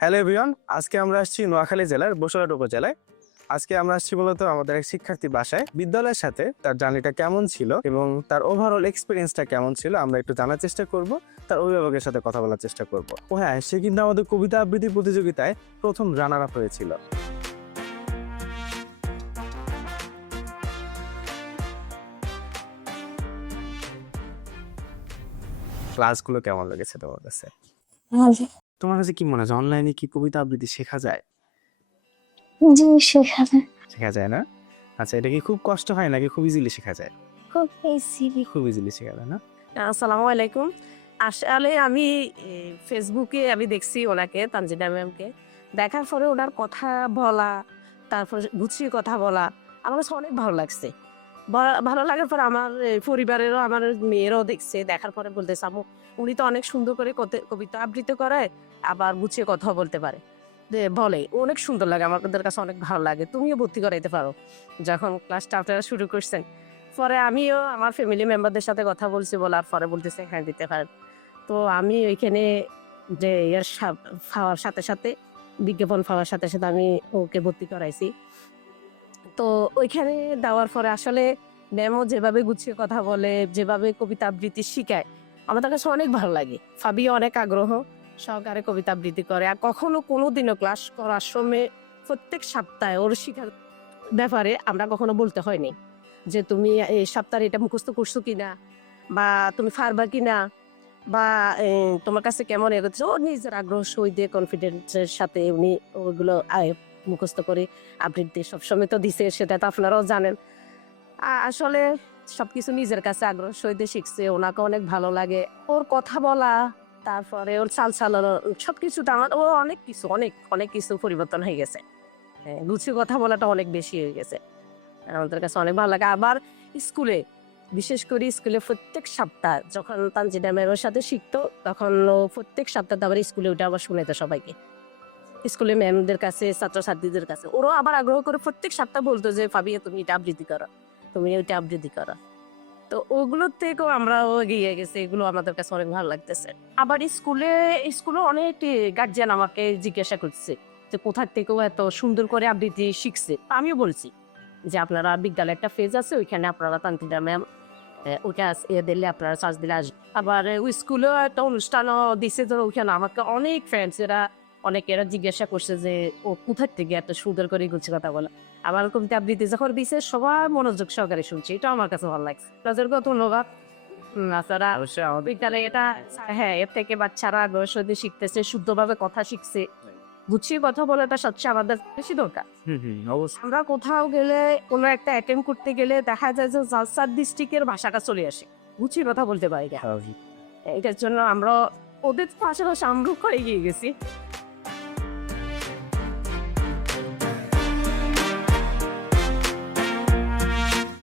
Hello everyone, আজকে আমরা আসছি নোয়াখালী জেলার বসুরহাট উপজেলায়। আজকে আমরা আসছি মূলত আমাদের এক শিক্ষার্থী বাসায়। বিদ্যালয়ের সাথে তার জার্নিটা কেমন ছিল এবং তার ওভারঅল এক্সপিরিয়েন্সটা কেমন ছিল আমরা একটু জানার চেষ্টা করব, তার অভিভাবকের সাথে কথা বলার চেষ্টা করব। ও হ্যাঁ, সে কিন্তু আমাদের কবিতা আবৃত্তি প্রতিযোগিতায় প্রথম রানার আপ হয়েছিল। ক্লাসগুলো কেমন লেগেছে তোমার কাছে? ভালো। তোমার কাছে কি মনে হয় অনলাইনে কি কবিতা আবৃত্তি শেখা যায়? জি, সেখানে শেখা যায় না? আচ্ছা, এটা কি খুব কষ্ট হয় নাকি খুব ইজিলি শেখা যায়? খুব ইজিলি। খুব ইজিলি শেখা যায় না? আসসালামু আলাইকুম। আসলে আমি ফেসবুকে আমি দেখছি ওনাকে, তানজিনা ম্যামকে। দেখার পরে ওনার কথা বলা, তারপর গুছিয়ে কথা বলা আমার কাছে অনেক ভালো লাগছে। ভালো লাগার পর আমার পরিবারেরও, আমার মেয়েরাও দেখছে। দেখার পরে বলতেছে, আম্মু উনি তো অনেক সুন্দর করে কবিতা আবৃত্তি করায়, আবার গুছিয়ে কথাও বলতে পারে। বলে অনেক সুন্দর লাগে, আমাদের কাছে অনেক ভালো লাগে। তুমিও ভর্তি করাইতে পারো। যখন ক্লাসটা আপনারা শুরু করছেন, পরে আমিও আমার ফ্যামিলি মেম্বারদের সাথে কথা বলছি, বলার পরে বলতেছে হ্যাঁ দিতে পারেন। তো আমি ওইখানে যে পাওয়ার সাথে সাথে, বিজ্ঞাপন পাওয়ার সাথে সাথে আমি ওকে ভর্তি করাইছি। তো ওইখানে দেওয়ার পরে আসলে ম্যামও যেভাবে গুছিয়ে কথা বলে, যেভাবে কবিতা আবৃত্তি শিখায়, আমাদের কাছে অনেক ভালো লাগে। ফাবিও অনেক আগ্রহ সহকারে কবিতা আবৃত্তি করে। আর কখনো কোনোদিনও ক্লাস করার সময় প্রত্যেক সপ্তাহে ওর শিখার ব্যাপারে আমরা কখনো বলতে হয়নি যে তুমি এই সপ্তাহে এটা মুখস্থ করছো কিনা, বা তুমি পারবা কিনা, বা তোমার কাছে কেমন এগোচ্ছে। ও নিজের আগ্রহ সই দিয়ে কনফিডেন্সের সাথে উনি ওগুলো মুখস্থ করে আবৃত্তি সবসময় তো দিছে, সেটা তো আপনারাও জানেন। আসলে সবকিছু নিজের কাছে আগ্রহ সই দিয়ে শিখছে, ওনাকে অনেক ভালো লাগে। ওর কথা বলা, তারপরে ওর চাল চালানো, সবকিছুতে আমার ও অনেক কিছু অনেক অনেক কিছু পরিবর্তন হয়ে গেছে। হ্যাঁ, গুছিয়ে কথা বলাটা অনেক বেশি হয়ে গেছে, আমাদের কাছে অনেক ভালো লাগে। আবার স্কুলে, বিশেষ করে স্কুলে প্রত্যেক সপ্তাহ যখন তানজিনা ম্যামের সাথে শিখতো, তখন ও প্রত্যেক সপ্তাহে আবার স্কুলে ওটা আবার শুনাইতো সবাইকে, স্কুলে ম্যামদের কাছে, ছাত্রছাত্রীদের কাছে। ওরাও আবার আগ্রহ করে প্রত্যেক সপ্তাহ বলতো যে ফাবিয়া তুমি এটা আবৃত্তি করো, তুমি ওইটা আবৃত্তি করো। তো ওগুলোর থেকেও আমরাও এগিয়ে গেছি, এগুলো আমাদের কাছে অনেক ভালো লাগতেছে। আবার স্কুলে অনেক গার্জিয়ান আমাকে জিজ্ঞাসা করছে যে কোথা থেকেও এত সুন্দর করে আবৃত্তি শিখছে। আমিও বলছি যে আপনারা বিদ্যালয়ে একটা ফেজ আছে, ওইখানে আপনারা তান্ত্রিকা ম্যাম ওইটা দিলে আপনারা চার্জ দিলে আসবে। আবার ওই স্কুলেও একটা অনুষ্ঠানও দিছে, তো ওইখানে আমাকে অনেক ফ্রেন্ডস অনেকেরা জিজ্ঞাসা করছে যে ও কোথার থেকে এত সুন্দর করে গুছিয়ে কথা বলে। আমার কবিতা আবৃত্তি যখন দিছে সবাই মনোযোগ সহকারে শুনছে, এটা আমার কাছে ভালো লাগছে। তাদেরকেও ধন্যবাদ। তাছাড়া বিদ্যালয়ে এটা, হ্যাঁ, এর থেকে বাচ্চারা আগ্রহ সহিত শিখতেছে, শুদ্ধভাবে কথা শিখছে। গুছিয়ে কথা বলাটা সবচেয়ে আমাদের বেশি দরকার। অবশ্যই। আমরা কোথাও গেলে, কোনো একটা অ্যাটেম্প করতে গেলে দেখা যায় যে জালসার ডিস্ট্রিক্টের ভাষাটা চলে আসে, গুছিয়ে কথা বলতে পারি না। এটার জন্য আমরা ওদের পাশাপাশি আমরাও করে এগিয়ে গেছি।